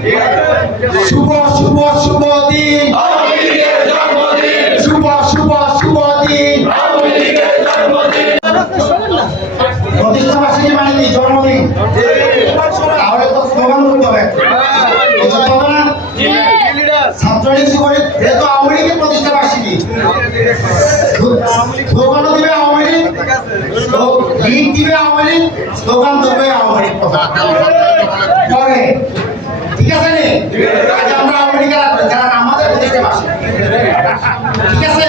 শুভ শুভ শুভ দিন। শুভ শুভ শুভ দিন। প্রতিষ্ঠা বার্ষিকী মানে কি? জন্মদিন। তাহলে তো স্লোগান করতে হবে। ছাত্রলীগ আওয়ামী লীগের প্রতিষ্ঠা বার্ষিকী দিবে আওয়ামী লীগ। লিগ দিবে আওয়ামী লীগ। স্লোগান দেবে আওয়ামী লীগ পরে ঠিক আছে নি? আজ আমরা লীগের যারা আমাদের প্রতিষ্ঠা বার্ষিকী ঠিক আছে?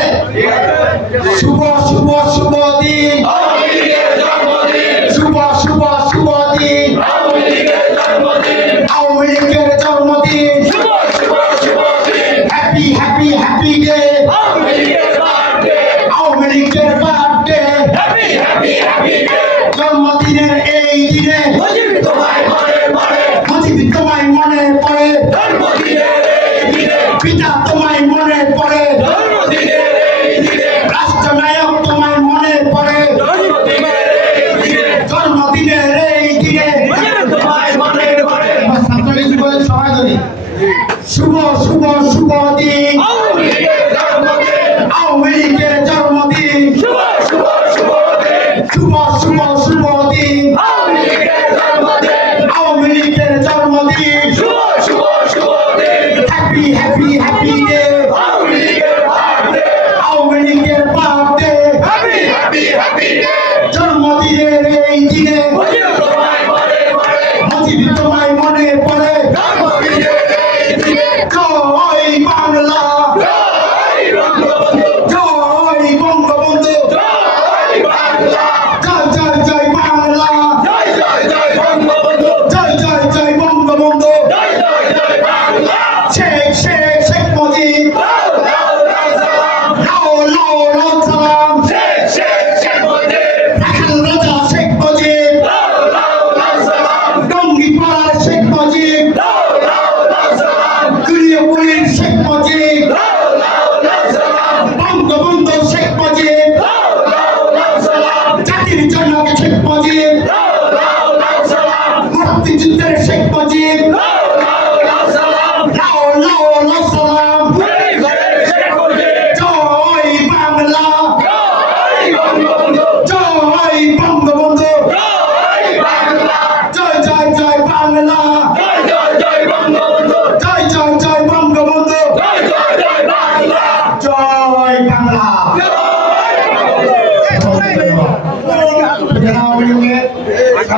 শুভ শুভ শুভ দিন। শুভ শুভ শুভ দিন। আওয়ামী লীগের জন্মদিন। Happy happy happy day Awami লীগের বার্থডে জন্মদিনের এই দিনে। মুজিব তোমায় মনে পড়ে। পিতা তোমায় মনে পড়ে। রাষ্ট্রনায়ক তোমায় মনে পড়ে। জন্মদিনের এই দিনে আমার ছাত্রলীগ সবাই ধরি। শুভ শুভ শুভ দিন। আওয়ামী লীগের জন্মদিন শুভ শুভ শুভ দিন। তোমায়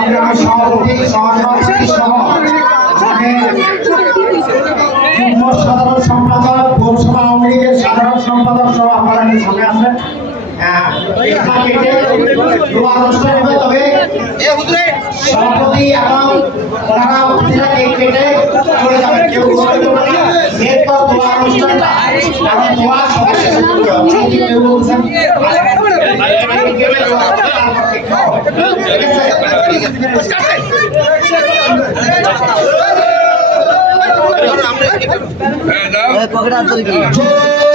সংগ্রামী সভাপতি সহসভাপতি সাধারণ সম্পাদক সাধারণ সম্পাদক সহ আপনারা সামনে আসবেন। হ্যাঁ, তবে সভাপতি এবং ওনারা অতিথিরা কেক কেটে চলে যাবেন কেউ এরপর অনুষ্ঠানটা পকেট